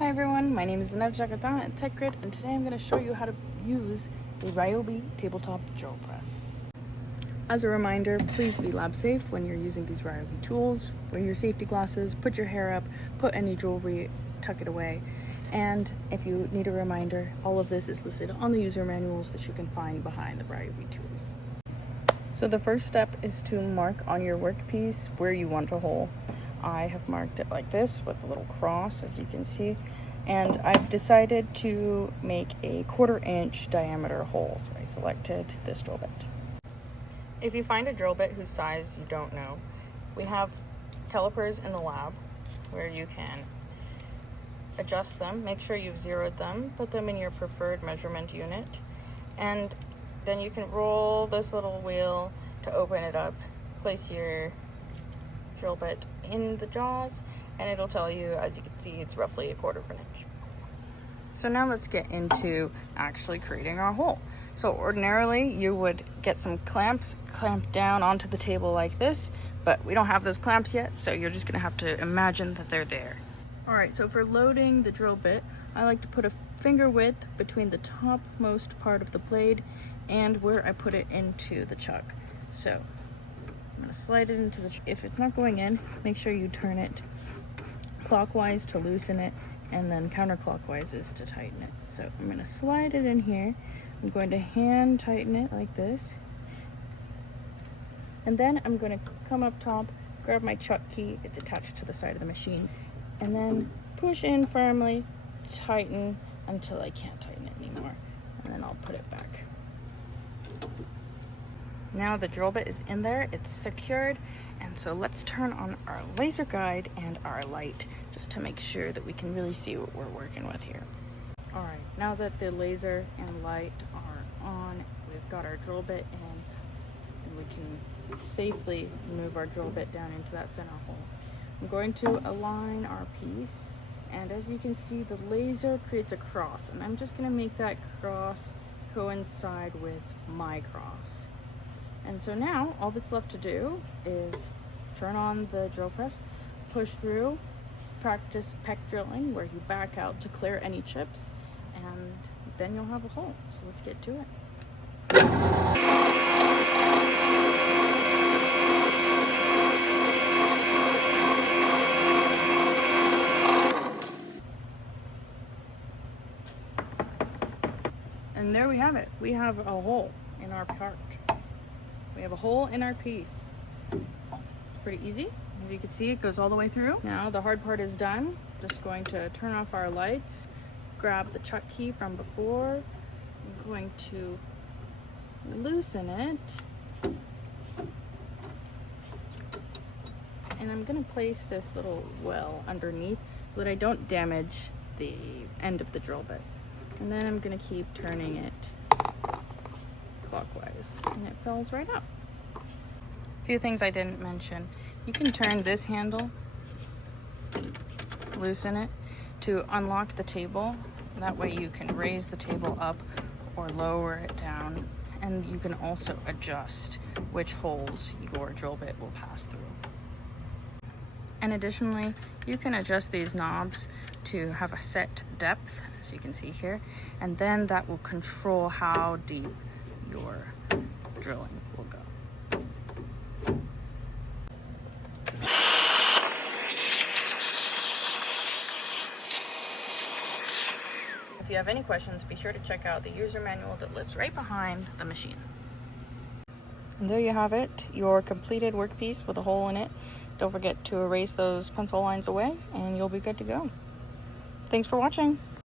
Hi everyone, my name is Nev Jagatan at TechGrid, and today I'm going to show you how to use the Ryobi tabletop drill press. As a reminder, please be lab safe when you're using these Ryobi tools. Wear your safety glasses, put your hair up, put any jewelry, tuck it away. And if you need a reminder, all of this is listed on the user manuals that you can find behind the Ryobi tools. So the first step is to mark on your workpiece where you want a hole. I have marked it like this with a little cross, as you can see, and I've decided to make a 1/4 inch diameter hole, so I selected this drill bit. If you find a drill bit whose size you don't know, we have calipers in the lab where you can adjust them, make sure you've zeroed them, put them in your preferred measurement unit, and then you can roll this little wheel to open it up, place your drill bit in the jaws, and it'll tell you, as you can see, it's roughly 1/4 inch. So now let's get into actually creating our hole. So ordinarily you would get some clamps clamped down onto the table like this, but we don't have those clamps yet, so you're just gonna have to imagine that they're there. All right, so for loading the drill bit, I like to put a finger width between the topmost part of the blade and where I put it into the chuck. So I'm gonna slide it into the, if it's not going in, make sure you turn it clockwise to loosen it, and then counterclockwise is to tighten it. So I'm gonna slide it in here. I'm going to hand tighten it like this. And then I'm gonna come up top, grab my chuck key, it's attached to the side of the machine, and then push in firmly, tighten until I can't tighten it anymore. And then I'll put it back. Now the drill bit is in there, it's secured, and so let's turn on our laser guide and our light just to make sure that we can really see what we're working with here. All right, now that the laser and light are on, we've got our drill bit in, and we can safely move our drill bit down into that center hole. I'm going to align our piece, and as you can see, the laser creates a cross, and I'm just gonna make that cross coincide with my cross. And so now all that's left to do is turn on the drill press, push through, practice peck drilling where you back out to clear any chips, and then you'll have a hole. So let's get to it. And there we have it. We have a hole in our part. We have a hole in our piece. It's pretty easy. As you can see, it goes all the way through. Now the hard part is done. Just going to turn off our lights, grab the chuck key from before. I'm going to loosen it. And I'm gonna place this little well underneath so that I don't damage the end of the drill bit. And then I'm gonna keep turning it clockwise, and it falls right out. A few things I didn't mention. You can turn this handle, loosen it to unlock the table. That way you can raise the table up or lower it down, and you can also adjust which holes your drill bit will pass through. And additionally, you can adjust these knobs to have a set depth, as you can see here, and then that will control how deep your drilling will go. If you have any questions, be sure to check out the user manual that lives right behind the machine. And there you have it, your completed workpiece with a hole in it. Don't forget to erase those pencil lines away, and you'll be good to go. Thanks for watching.